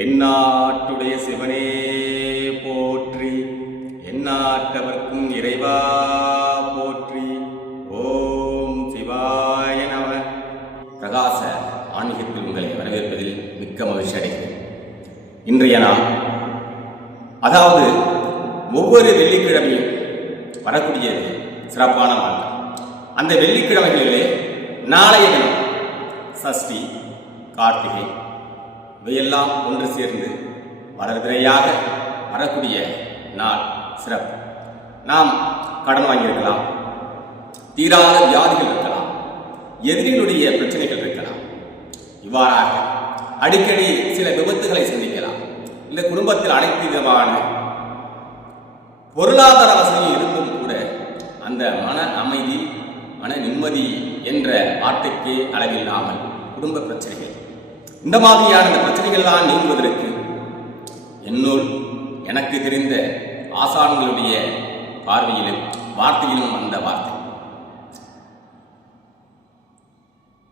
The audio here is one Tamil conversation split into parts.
தென்னாட்டுடைய சிவனே போற்றி, எந்நாட்டவர்க்கும் இறைவா போற்றி. ஓம் சிவாய நம. பிரகாச ஆன்மீகத்தில் உங்களை வரவேற்பதில் மிக்க மகிழ்ச்சி அடைகிறேன். இன்றைய நாள், அதாவது ஒவ்வொரு வெள்ளிக்கிழமையும் வரக்கூடியது சிறப்பான நாள். அந்த வெள்ளிக்கிழமைகளிலே நாளைய தினம் சஷ்டி, கார்த்திகை இவையெல்லாம் ஒன்று சேர்ந்து வளர்பிறையாக வரக்கூடிய நாள் சிறப்பு. நாம் கடன் வாங்கியிருக்கலாம், தீராத வியாதிகள் இருக்கலாம், எதிரிகளுடைய பிரச்சனைகள் இருக்கலாம். இவ்வாறாக அடிக்கடி சில விபத்துகளை சந்திக்கலாம். இந்த குடும்பத்தில் அனைத்து விதமான பொருளாதார வசதி இருந்தும் கூட அந்த மன அமைதி, மன நிம்மதி என்ற வார்த்தைக்கு அளவில்லாமல் குடும்ப பிரச்சனைகள், இந்த மாதிரியான இந்த பிரச்சனைகள்லாம் நீங்குவதற்கு என்னுள் எனக்கு தெரிந்த ஆசான்களுடைய பார்வையிலும் வார்த்தையிலும் வந்த வார்த்தை,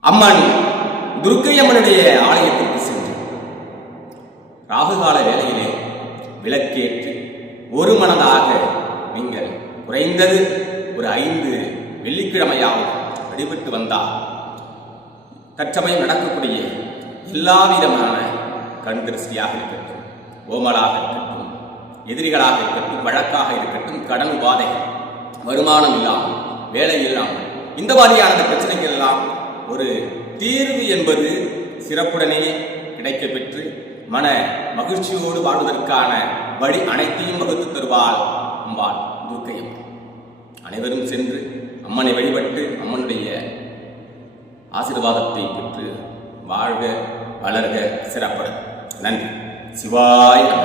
அம்மன் துர்க்கை அம்மனுடைய ஆலயத்திற்கு சென்று ராகுகால வேளையிலே விளக்கேற்றி ஒரு மனதாக நீங்கள் குறைந்தது ஒரு 5 வெள்ளிக்கிழமையாவது வழிபட்டு வந்தால் தற்சமயம் நடக்கக்கூடிய எல்லா விதமான கண் திருஷ்டியாக இருக்கட்டும், ஓமலாக இருக்கட்டும், எதிரிகளாக இருக்கட்டும், வழக்காக இருக்கட்டும், கடன் உபாதை, வருமானம் இல்லாமல், வேலை இல்லாமல், இந்த மாதிரியான பிரச்சனைகள் எல்லாம் ஒரு தீர்வு என்பது சிறப்புடனே கிடைக்கப்பெற்று மன மகிழ்ச்சியோடு வாழ்வதற்கான வழி அனைத்தையும் வகுத்து தருவாள் அம்பாள் துர்க்கை அம்மன். அனைவரும் சென்று அம்மனை வழிபட்டு அம்மனுடைய ஆசீர்வாதத்தை பெற்று வாழ்க, வளர்க, சிறப்பட. நன்றி. சிவாய நம.